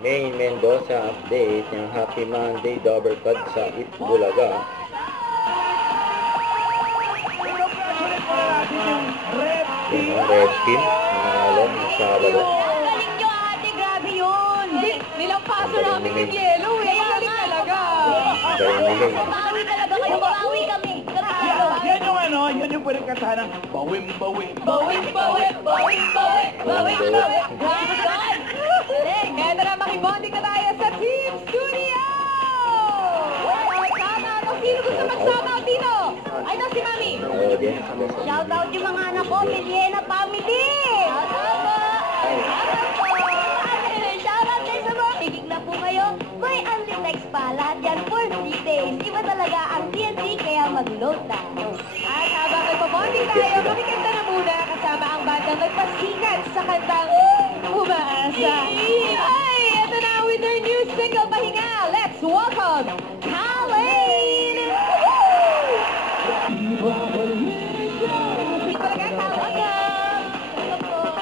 May Mendoza update yung Happy Monday Dobercut sa Itbulaga. Yung Red Team, nanalo ng Sabado. Galing nyo ate, grabe yun. Nilang paso namin yung yellow eh. Galing talaga. Galing nila. Bawi talaga kayo, bawi kami. Yan yung ano, yan yung pwedeng kantahan ng bawim, bawim. Bawing, bawing, bawing, bawing, bawing, bawing. Eto na, makibonding na tayo sa Team Studio! Sana, sino gusto mag-shoutout dito? Ay, no, si Mami. Shout out yung mga anak ko, Miliena family! Shout out din sa mga higig na po kayo. May Only Text pa, lahat yan for 3 days. Iba talaga ang TNT, kaya mag-load na. At habang nagpabonding tayo, kumikanta na muna kasama ang bandang nagpasikat sa kantang Umaasa. Ay, ito na with their new single Pahinga. Let's welcome Colleen!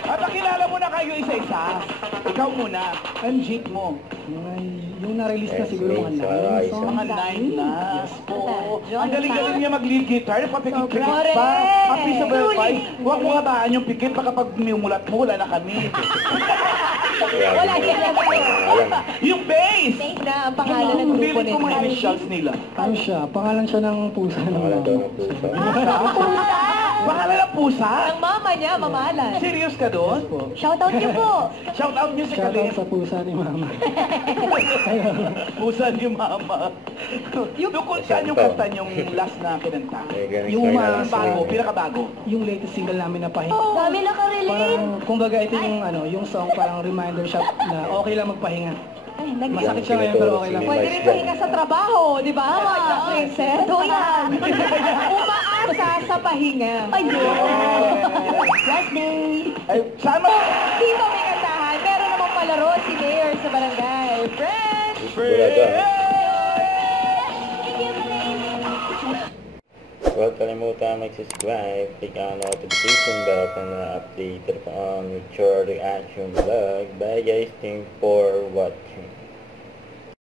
At pakilala mo na kayo isa-isa. Ikaw muna, ang jeep mo. Yung na-release na siguro mga 9 songs. Mga 9 na. Oo. Ang galing-galing niya mag-lead guitar, papikit-pikit Correct. pa. Ang piece of advice, huwag mo habaan yung pikit, baka pag mimulat mo, wala na kami. Wala yan lang tayo. Yung bass! Na ang pangalan ng grupo Pilit ko mga nila. initials nila. Ano siya? Pangalan siya ng pusa ng Wala daw mama. ng puso. Pangalan ng pusa? Ang mama niya, mamahalan. Serious ka doon? Shout out nyo po. Shout out niyo si Shoutout Kalin. sa pusa ni mama. Pusa ni Mama. Yung kung saan yung kanta yung last na kinanta? Yung Bago, pinakabago. Yung latest single namin na Pahinga. Dami nakarelate. Parang, kumbaga ito yung yung song parang reminder siya na okay lang magpahinga. Ay, Masakit siya ngayon pero okay lang. Pwede rin pahinga sa trabaho, di ba? Mga princess. Totoo yan. Umaasa sa pahinga. Ay, last day. Ay, saan mo? Dito may kantahan. Meron namang palaro si Mayor sa barangay. Friends! Itbulaga. Huwag kalimutan mag-subscribe, click ang notification bell para na-updated on with your reaction vlog. Bye guys, thanks for watching.